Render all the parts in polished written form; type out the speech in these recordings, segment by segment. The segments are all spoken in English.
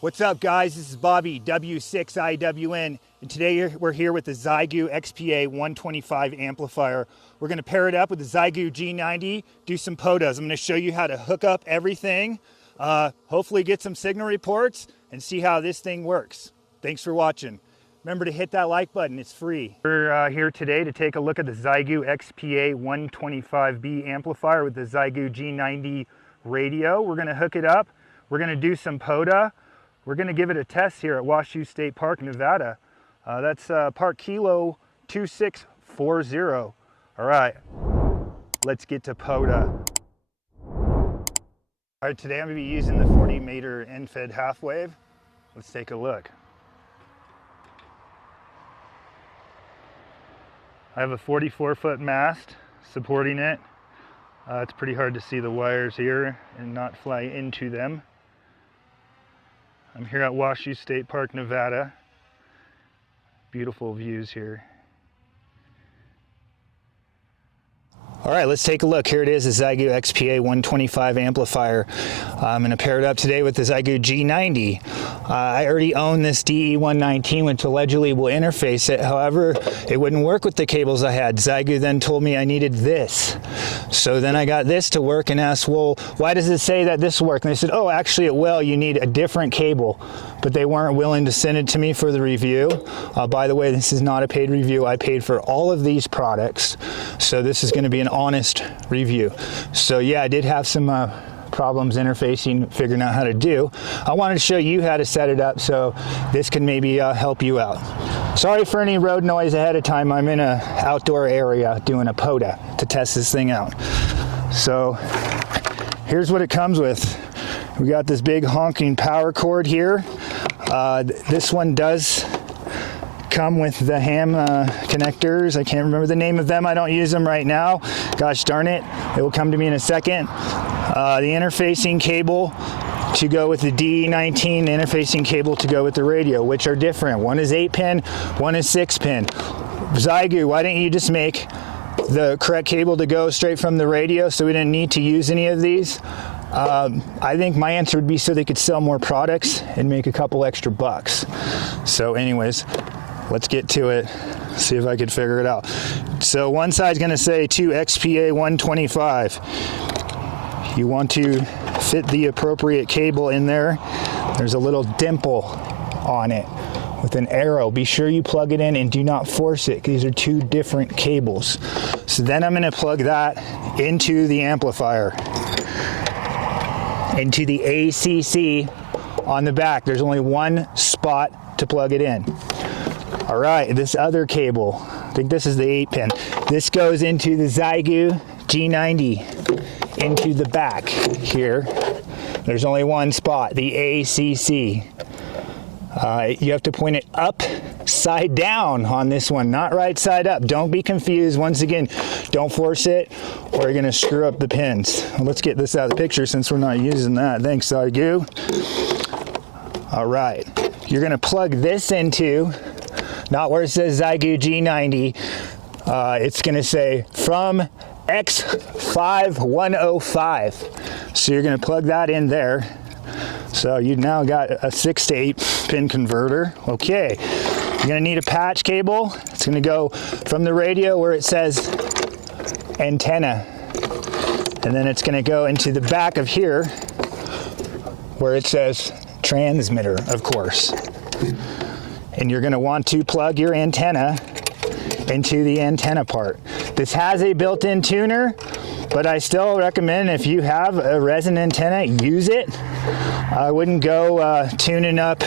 What's up, guys? This is Bobby, W6IWN, and today we're here with the Xiegu XPA125 amplifier. We're going to pair it up with the Xiegu G90, do some POTAs. I'm going to show you how to hook up everything, hopefully get some signal reports, and see how this thing works. Thanks for watching. Remember to hit that like button, it's free. We're here today to take a look at the Xiegu XPA125B amplifier with the Xiegu G90 radio. We're going to hook it up. We're going to do some POTA. We're going to give it a test here at Xiegu State Park, Nevada. That's Park Kilo 2640. All right, let's get to POTA. All right, today I'm going to be using the 40 meter end-fed half wave. Let's take a look. I have a 44-foot mast supporting it. It's pretty hard to see the wires here and not fly into them. I'm here at Xiegu State Park, Nevada. Beautiful views here. All right, let's take a look. Here it is, the Xiegu XPA125 amplifier. I'm going to pair it up today with the Xiegu G90. I already own this DE119, which allegedly will interface it. However, it wouldn't work with the cables I had. Xiegu then told me I needed this. So then I got this to work and asked, well, why does it say that this will work? And they said, oh, actually it will. You need a different cable. But they weren't willing to send it to me for the review. By the way, this is not a paid review. I paid for all of these products. So this is going to be an honest review. So yeah, I did have some problems interfacing, figuring out how to do. I wanted to show you how to set it up so this can maybe help you out. Sorry for any road noise ahead of time. I'm in an outdoor area doing a POTA to test this thing out. So here's what it comes with. We got this big honking power cord here. This one does come with the ham connectors. I can't remember the name of them. I don't use them right now. Gosh darn it. It will come to me in a second. The interfacing cable to go with the DE19, interfacing cable to go with the radio, which are different. One is 8-pin, one is 6-pin. Xiegu, why didn't you just make the correct cable to go straight from the radio so we didn't need to use any of these? I think my answer would be so they could sell more products and make a couple extra bucks. So anyways, let's get to it, see if I could figure it out. So one side's going to say to XPA125. You want to fit the appropriate cable in there. There's a little dimple on it with an arrow. Be sure you plug it in and do not force it. These are two different cables. So then I'm going to plug that into the amplifier, into the ACC on the back. There's only one spot to plug it in. All right, this other cable, I think this is the 8-pin. This goes into the Xiegu G90, into the back here. There's only one spot, the ACC. You have to point it upside down on this one, not right side up. Don't be confused. Once again, don't force it or you're gonna screw up the pins. Well, let's get this out of the picture since we're not using that. Thanks, Xiegu. All right, you're gonna plug this into, not where it says Xiegu G90, it's gonna say from X5105. So you're gonna plug that in there. So you've now got a 6 to 8 pin converter. Okay, you're gonna need a patch cable. It's gonna go from the radio where it says antenna, and then it's gonna go into the back of here where it says transmitter, of course. And you're gonna want to plug your antenna into the antenna part. This has a built-in tuner, but I still recommend if you have a resin antenna, use it. I wouldn't go tuning up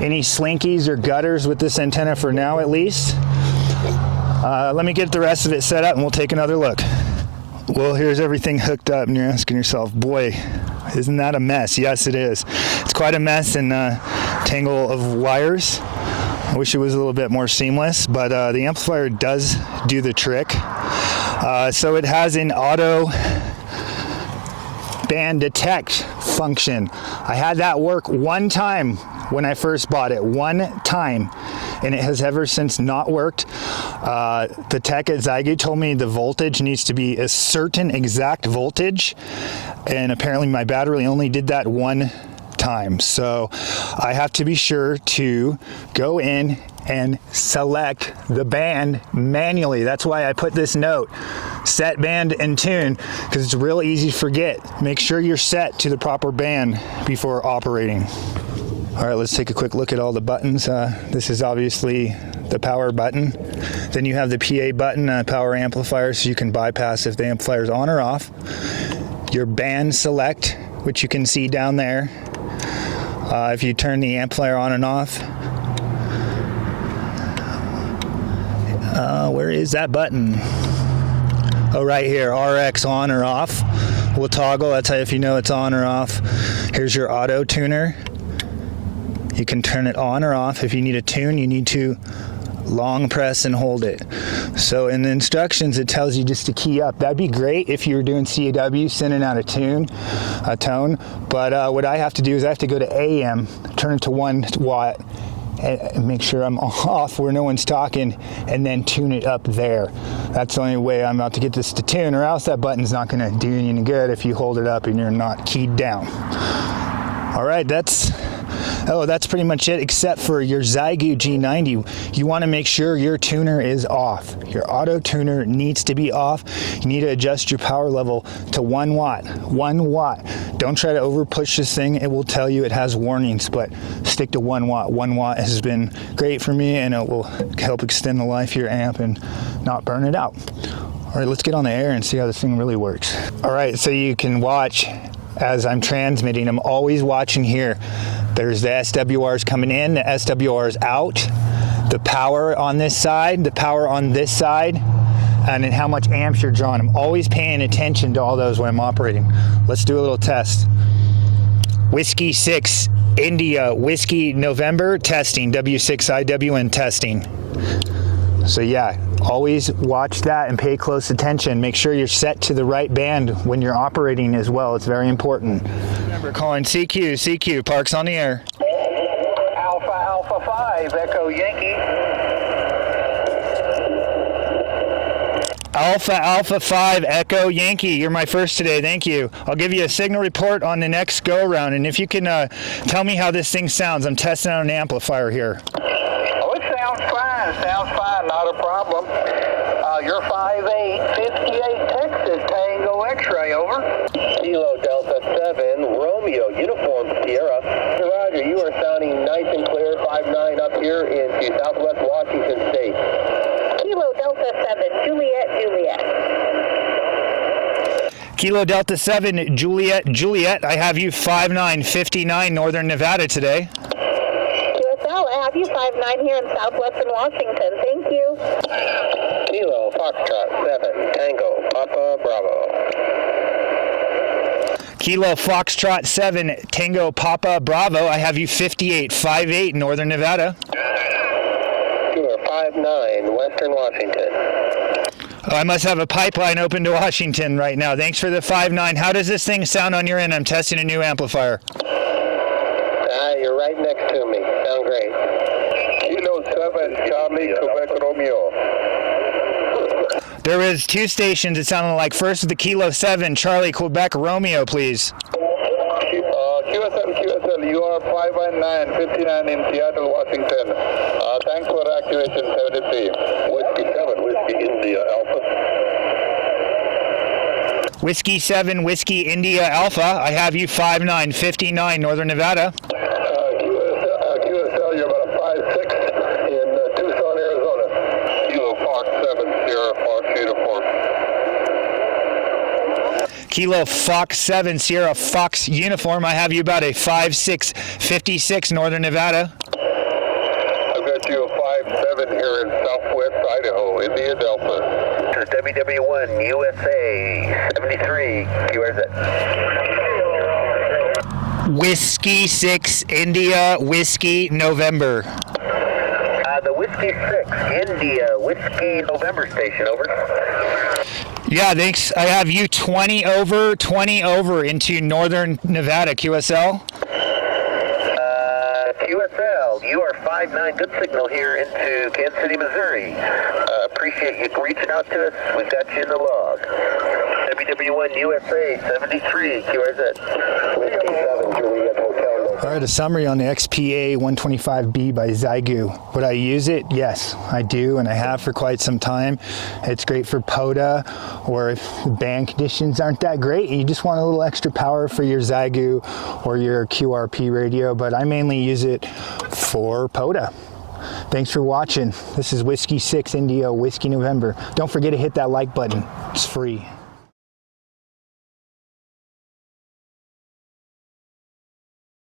any slinkies or gutters with this antenna for now, at least. Let me get the rest of it set up and we'll take another look. Well, here's everything hooked up and you're asking yourself, boy, isn't that a mess? Yes, it is. It's quite a mess and a tangle of wires. I wish it was a little bit more seamless, but the amplifier does do the trick. So it has an auto band detect function. I had that work one time when I first bought it, one time, and it has ever since not worked. The tech at Xiegu told me the voltage needs to be a certain exact voltage, and apparently my battery only did that one time. So I have to be sure to go in and select the band manually. That's why I put this note, set band and tune, because it's real easy to forget. Make sure you're set to the proper band before operating. All right, let's take a quick look at all the buttons. This is obviously the power button. Then you have the PA button, power amplifier, so you can bypass if the amplifier is on or off. Your band select, which you can see down there. If you turn the amplifier on and off, where is that button? Oh, right here, RX on or off. We'll toggle, that's how if you know it's on or off. Here's your auto tuner. You can turn it on or off. If you need a tune, you need to long press and hold it. So in the instructions, it tells you just to key up. That'd be great if you were doing CAW, sending out a tone. But what I have to do is I have to go to AM, turn it to 1 watt, and make sure I'm off where no one's talking, and then tune it up there. That's the only way I'm about to get this to tune, or else that button's not going to do you any good if you hold it up and you're not keyed down. All right, that's pretty much it, except for your Xiegu G90. You want to make sure your tuner is off. Your auto tuner needs to be off. You need to adjust your power level to 1 watt. 1 watt. Don't try to over push this thing. It will tell you it has warnings, but stick to 1 watt. 1 watt has been great for me, and it will help extend the life of your amp and not burn it out. All right, let's get on the air and see how this thing really works. All right, so you can watch as I'm transmitting. I'm always watching here. There's the SWRs coming in, the SWRs out, the power on this side, the power on this side, and then how much amps you're drawing. I'm always paying attention to all those when I'm operating. Let's do a little test. Whiskey 6, India, Whiskey November, testing, W6IWN testing. So yeah, always watch that and pay close attention. Make sure you're set to the right band when you're operating as well. It's very important. Remember, calling CQ, Parks on the air. Alpha 5, Echo Yankee. Alpha 5, Echo Yankee. You're my first today, thank you. I'll give you a signal report on the next go around, and if you can tell me how this thing sounds. I'm testing out an amplifier here. Oh, it sounds fine, not a problem. You're 5'8", 58 Texas, Tango X-ray, over. Kilo Delta 7, Romeo, Uniform Sierra. Roger, you are sounding nice and clear, 5'9", up here into Southwest Washington State. Kilo Delta 7, Juliet. Kilo Delta 7, Juliet. I have you 5'9", 59, Northern Nevada today. QSL, I have you 5'9" here in Southwestern Washington. Thank you. Kilo Foxtrot 7, Tango Papa Bravo. Kilo Foxtrot 7, Tango Papa Bravo. I have you 58, 5'8", Northern Nevada. You are 5'9", Western Washington. Oh, I must have a pipeline open to Washington right now. Thanks for the 5'9". How does this thing sound on your end? I'm testing a new amplifier. You're right next to me. Sound great. Kilo 7, Charlie, Quebec, Romeo. There is 2 stations. It sounded like first with the Kilo 7, Charlie, Quebec, Romeo, please. QSL, you are 5'9", 59 in Seattle, Washington. Thanks for activation 73. Whiskey 7, Whiskey India Alpha. Whiskey 7, Whiskey India Alpha. I have you 5'9", 59, Northern Nevada. QSL, you're about a 5'6" in Tucson, Arizona. Kilo Fox 7, Sierra Fox Uniform. Kilo Fox 7, Sierra Fox Uniform. I have you about a 5'6", 56, Northern Nevada. I've got you a 5'7" here in Southwest Idaho, India Delta. This is WW1 USA 73. Where's it? Whiskey 6, India, Whiskey November. The Whiskey 6, India, Whiskey November station, over. Yeah, thanks. I have you 20 over into Northern Nevada, QSL. QSL, you are 5'9", good signal here into Kansas City, Missouri. Appreciate you reaching out to us. We've got you in the log. WW1 USA 73, QRZ. Whiskey 7, Juliet Hotel. All right, a summary on the XPA125B by Xiegu. Would I use it? Yes, I do, and I have for quite some time. It's great for POTA, or if band conditions aren't that great, you just want a little extra power for your Xiegu or your QRP radio, but I mainly use it for POTA. Thanks for watching. This is Whiskey 6 Indio Whiskey November. Don't forget to hit that like button. It's free.